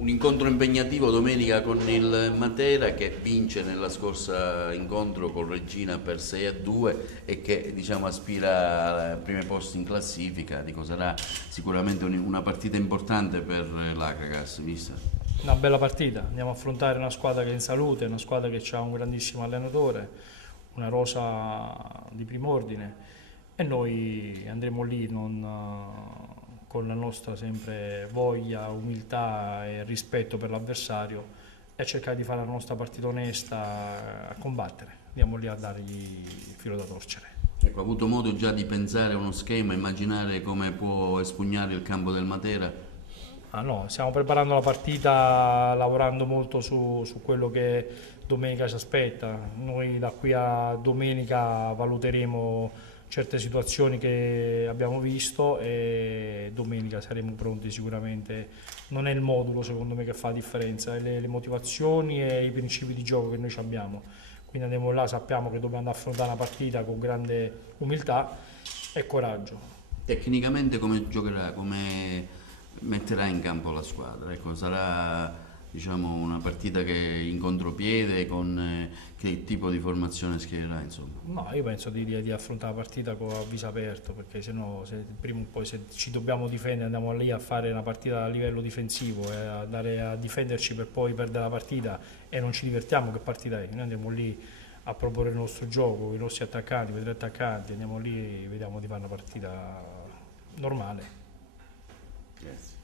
Un incontro impegnativo domenica con il Matera che vince nella scorsa incontro con Reggina per 6-2 e che diciamo aspira ai primi posti in classifica. Dico, sarà sicuramente una partita importante per l'Acagas, mister. Una bella partita, andiamo a affrontare una squadra che è in salute, una squadra che ha un grandissimo allenatore, una rosa di prim'ordine e noi andremo lì con la nostra sempre voglia, umiltà e rispetto per l'avversario e cercare di fare la nostra partita onesta a combattere. Andiamo lì a dargli il filo da torcere. Ecco, ha avuto modo già di pensare a uno schema, immaginare come può espugnare il campo del Matera? Ah no, stiamo preparando la partita lavorando molto su quello che domenica ci aspetta. Noi da qui a domenica valuteremo certe situazioni che abbiamo visto e domenica saremo pronti sicuramente. Non è il modulo secondo me che fa la differenza, è le motivazioni e i principi di gioco che noi abbiamo. Quindi andiamo là, sappiamo che dobbiamo andare a affrontare una partita con grande umiltà e coraggio. Tecnicamente come giocherà, come metterà in campo la squadra? Ecco, sarà diciamo una partita che in contropiede con che tipo di formazione schiererà, insomma. No, io penso di affrontare la partita a viso aperto perché sennò se prima o poi se ci dobbiamo difendere andiamo lì a fare una partita a livello difensivo e andare a difenderci per poi perdere la partita e non ci divertiamo, che partita è? Noi andiamo lì a proporre il nostro gioco, i nostri attaccanti, i tre attaccanti, andiamo lì e vediamo di fare una partita normale. Grazie.